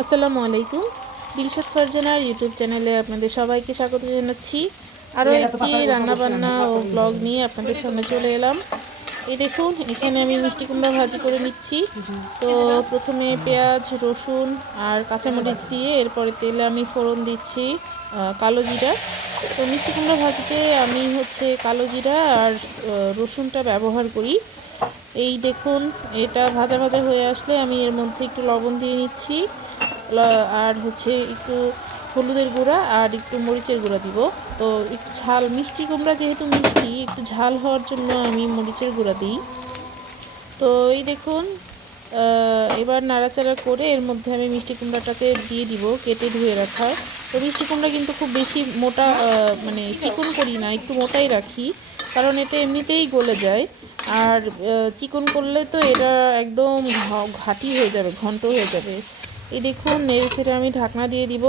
আসসালামু আলাইকুম। দিলশাদ ফারজানার ইউটিউব চ্যানেলে আপনাদের সবাইকে স্বাগত জানাচ্ছি। আরও একটি রান্নাবান্না ও ব্লগ নিয়ে আপনাদের সামনে চলে এলাম। এই দেখুন এখানে আমি মিষ্টি কুমড়া ভাজি করে নিচ্ছি। তো প্রথমে পেঁয়াজ রসুন আর কাঁচামরিচ দিয়ে এরপরে তেলে আমি ফোড়ন দিচ্ছি কালো জিরা। তো মিষ্টি কুমড়া ভাজিতে আমি হচ্ছে কালো জিরা আর রসুনটা ব্যবহার করি। এই দেখুন এটা ভাজা ভাজা হয়ে আসলে আমি এর মধ্যে একটু লবণ দিয়ে নিচ্ছি। আর হচ্ছে একটু হলুদের গুঁড়া আর একটু মরিচের গুঁড়া দিব। তো একটু ঝাল, মিষ্টি কুমড়া যেহেতু মিষ্টি, একটু ঝাল হওয়ার জন্য আমি মরিচের গুঁড়া দিই। তো এই দেখুন এবার নাড়াচাড়া করে এর মধ্যে আমি মিষ্টি কুমড়াটাকে দিয়ে দিব, কেটে ধুয়ে রাখা। তো মিষ্টি কুমড়া কিন্তু খুব বেশি মোটা মানে চিকন করি না, একটু মোটাই রাখি, কারণ এটা এমনিতেই গলে যায়। আর চিকন করলে তো এটা একদম ঘাঁটি হয়ে যাবে, ঘন্ট হয়ে যাবে। এই দেখুন, নেড়ে ছেড়ে আমি ঢাকনা দিয়ে দিব।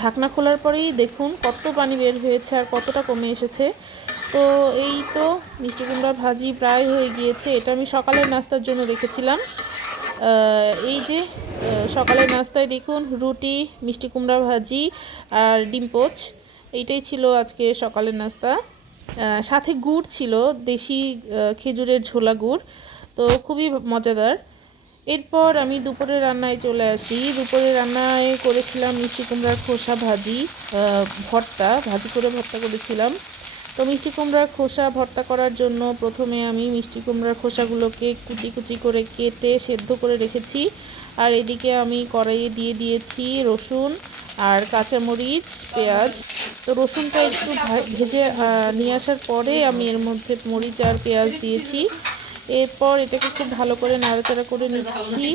ঢাকনা খোলার পরেই দেখুন কত পানি বের হয়েছে আর কতটা কমে এসেছে। তো এই তো মিষ্টি কুমড়া ভাজি প্রায় হয়ে গিয়েছে। এটা আমি সকালের নাস্তার জন্য রেখেছিলাম। এই যে সকালের নাস্তায় দেখুন রুটি, মিষ্টি কুমড়া ভাজি আর ডিম পোচ। এইটাই ছিল আজকে সকালের নাস্তা। সাথে গুড় ছিল, দেশি খেজুরের ঝোলা গুড়। তো খুবই মজাদার। এরপর আমি দুপুরে রান্নায় চলে আসি। দুপুরে রান্নায় করেছিলাম মিষ্টি কুমড়ার খোসা ভাজি ভর্তা, ভাজি করে ভর্তা করেছিলাম। তো মিষ্টি কুমড়ার খোসা ভর্তা করার জন্য প্রথমে আমি মিষ্টি কুমড়ার খোসাগুলোকে কুচি কুচি করে কেটে সেদ্ধ করে রেখেছি। আর এদিকে আমি কড়াইয়ে দিয়ে দিয়েছি রসুন আর কাঁচামরিচ, পেঁয়াজ। তো রসুনটা একটু ভেজে নিয়ে আসার পরে আমি এর মধ্যে মরিচ আর পেঁয়াজ দিয়েছি। এরপর এটাকে খুব ভালো করে নাড়াচাড়া করে নিচ্ছি।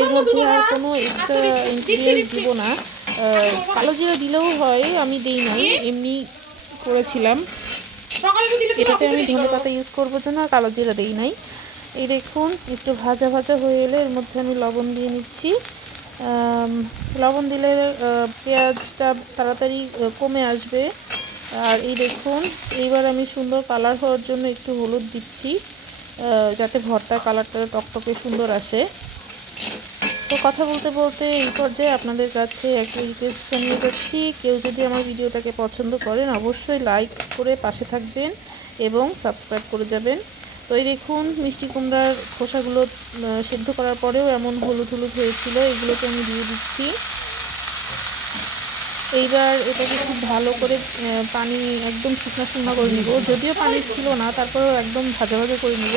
এর মধ্যে আর কোনো এক্সট্রা ইনগ্রিডিয়েন্টস দিব না। কালো জিরা দিলেও হয় আমি দিই নাই এমনি করেছিলাম। এটাতে আমি ধনে পাতা ইউজ করব জন্য আর কালো জিরা দিই নাই। এই দেখুন একটু ভাজা ভাজা হয়ে এলে এর মধ্যে আমি লবণ দিয়ে নিচ্ছি। লবণ দিলে পেঁয়াজটা তাড়াতাড়ি কমে আসবে। আর এই দেখুন এইবার আমি সুন্দর কালার হওয়ার জন্য একটু হলুদ দিচ্ছি। যাতে ভর্তার কালারটা টকটকে সুন্দর আসে। তো কথা বলতে বলতে এই পর্যায়ে আপনাদের কাছে একটা রিকোয়েস্ট জানিয়ে যাচ্ছি কেউ যদি আমার ভিডিওটাকে পছন্দ করেন, অবশ্যই লাইক করে পাশে থাকবেন এবং সাবস্ক্রাইব করে যাবেন। তো এই দেখুন, মিষ্টি কুমড়ার খোসাগুলো সেদ্ধ করার পরেও এমন হলুদ হলুদ হয়েছিল। এগুলোকে আমি দিয়ে দিচ্ছি। এইবার এটাকে খুব ভালো করে পানি একদম শুকনো শুকনো করে নিব। যদিও পানি ছিল না, তারপরেও একদম ভাজা ভাজা করে নিব।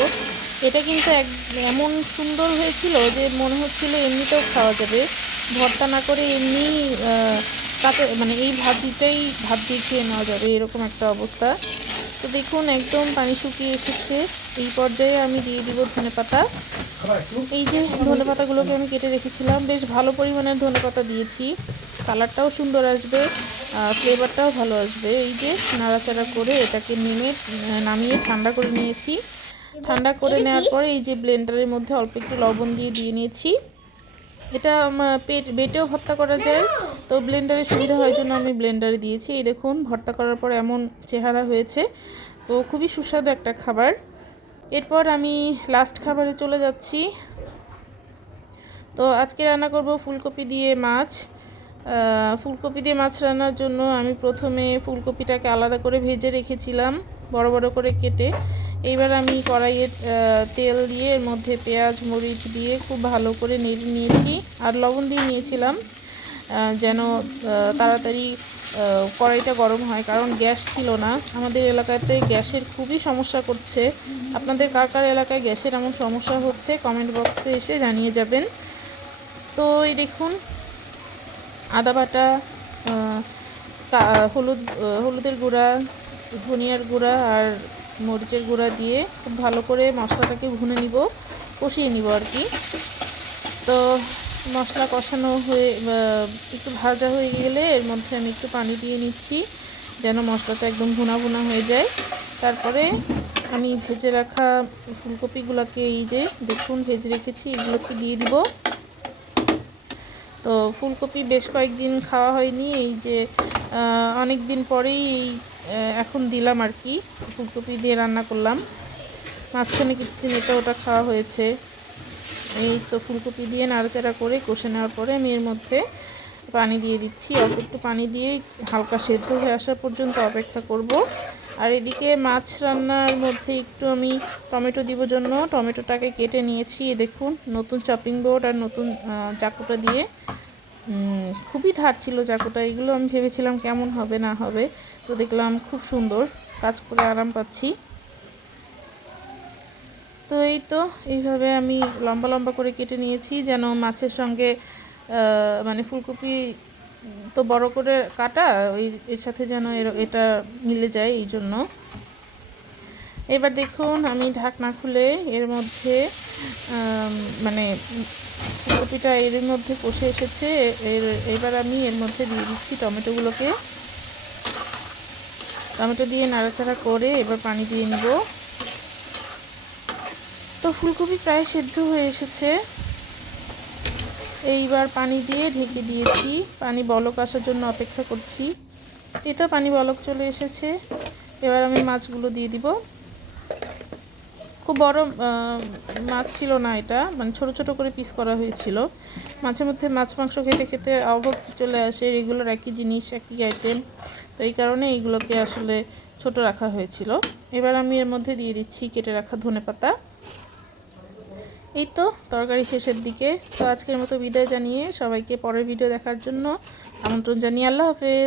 এটা কিন্তু এক, এমন সুন্দর হয়েছিল যে মনে হচ্ছিল এমনিতেও খাওয়া যাবে। ভর্তা না করে এমনি তাতে মানে এই ভাজিটাই ভাত দিয়ে খেয়ে নেওয়া যাবে, এরকম একটা অবস্থা। তো দেখুন, একদম পানি শুকিয়ে এসেছে। এই পর্যায়ে আমি দিয়ে দিব ধনে পাতা। এই যে ধনে পাতাগুলোকে আমি কেটে রেখেছিলাম, বেশ ভালো পরিমাণের ধনে পাতা দিয়েছি। কালারটাও সুন্দর আসবে ফ্লেভারটাও ভালো আসবে। এই যে নাড়াচাড়া করে এটাকে নেমে নামিয়ে ঠান্ডা করে নিয়েছি। ঠান্ডা করে নেওয়ার পরে এই যে ব্লেন্ডারের মধ্যে অল্প একটু লবণ দিয়ে দিয়ে নিয়েছি। এটা পেট বেটেও ভর্তা করা যায়। তো ব্লেন্ডারে সুবিধা হয় জন্য আমি ব্লেন্ডারে দিয়েছি। এই দেখুন ভর্তা করার পর এমন চেহারা হয়েছে। তো খুবই সুস্বাদু একটা খাবার। এরপর আমি লাস্ট খাবারে চলে যাচ্ছি। তো আজকে রান্না করব ফুলকপি দিয়ে মাছ। ফুলকপি দিয়ে মাছ রান্নার জন্য আমি প্রথমে ফুলকপিটাকে আলাদা করে ভেজে রেখেছিলাম, বড় বড় করে কেটে। এইবার আমি কড়াইয়ে তেল দিয়ে এর মধ্যে পেঁয়াজ, মরিচ দিয়ে খুব ভালো করে নেড়ে নিয়েছি আর লবণ দিয়ে নিয়েছিলাম যেন তাড়াতাড়ি কড়াইটা গরম হয়, কারণ গ্যাস ছিল না। আমাদের এলাকাতে গ্যাসের খুবই সমস্যা করছে। আপনাদের কার কার এলাকায় গ্যাসের এমন সমস্যা হচ্ছে? কমেন্ট বক্সে এসে জানিয়ে যাবেন। তো এই দেখুন আদা বাটা হলুদ হলুদের গুঁড়া, ধনিয়ার গুঁড়া আর মরিচের গুঁড়া দিয়ে খুব ভালো করে মশলাটাকে ভুনে নিব, কষিয়ে নিব আর কি। তো মশলা কষানো হয়ে একটু ভাজা হয়ে গেলে এর মধ্যে আমি একটু পানি দিয়ে নিচ্ছি, যেন মশলাটা একদম ভুনা ভুনা হয়ে যায়। তারপরে আমি ভেজে রাখা ফুলকপিগুলোকে এই যে দেখুন ভেজে রেখেছি, এগুলোকে দিয়ে দিব। তো ফুলকপি বেশ কয়েকদিন খাওয়া হয়নি, এই যে অনেক দিন পরেই এখন দিলাম আর কি, ফুলকপি দিয়ে রান্না করলাম। মাঝখানে কিছুদিন এটা ওটা খাওয়া হয়েছে। এই তো ফুলকপি দিয়ে নাড়াচাড়া করে কষে নেওয়ার পরে আমি এর মধ্যে পানি দিয়ে দিচ্ছি। অল্প একটু পানি দিয়ে হালকা সেদ্ধ হয়ে আসা পর্যন্ত অপেক্ষা করব। আর এদিকে মাছ রান্নার মধ্যে একটু আমি টমেটো দিব জন্য। টমেটোটাকে কেটে নিয়েছি দেখুন, নতুন চপিং বোর্ড আর নতুন চাকুটা দিয়ে। খুবই ধার ছিল চাকুটা, এগুলো আমি ভেবেছিলাম কেমন হবে না হবে। তো দেখলাম খুব সুন্দর, কাজ করে আরাম পাচ্ছি। তো এই তো, এইভাবে আমি লম্বা লম্বা করে কেটে নিয়েছি, যেন মাছের সঙ্গে মানে ফুলকপি তো বড় করে কাটা, ওই এর সাথে যেন এটা মিলে যায় এই জন্য। এবার দেখুন, আমি ঢাকনা খুলে এর মধ্যে মানে ফুলকপিটা এর মধ্যে কষে এসেছে। এর, এবার আমি এর মধ্যে দিয়ে দিচ্ছি টমেটোগুলোকে। টমেটো দিয়ে নাড়াচাড়া করে এবার পানি দিয়ে নিব। তো ফুলকপি প্রায় সেদ্ধ হয়ে এসেছে। এইবার পানি দিয়ে ঢেকে দিয়েছি। পানি বলক আসার জন্য অপেক্ষা করছি। তো পানি বলক চলে এসেছে। এবার আমি মাছগুলো দিয়ে দিব। খুব বড় মাছ ছিল না এটা। মানে ছোট ছোট করে পিস করা হয়েছিল। মাঝে মধ্যে মাছ, মাংস খেতে খেতে অভাব চলে আসে। রেগুলার একই জিনিস, একই আইটেম তো এই কারণে এইগুলোকে আসলে ছোট রাখা হয়েছিল। এবার আমি এর মধ্যে দিয়ে দিচ্ছি কেটে রাখা ধনেপাতা। এই তো, তরকারি শেষের দিকে। তো আজকের মতো বিদায় জানিয়ে সবাইকে পরের ভিডিও দেখার জন্য আমন্ত্রণ জানিয়ে আল্লাহ হাফেজ।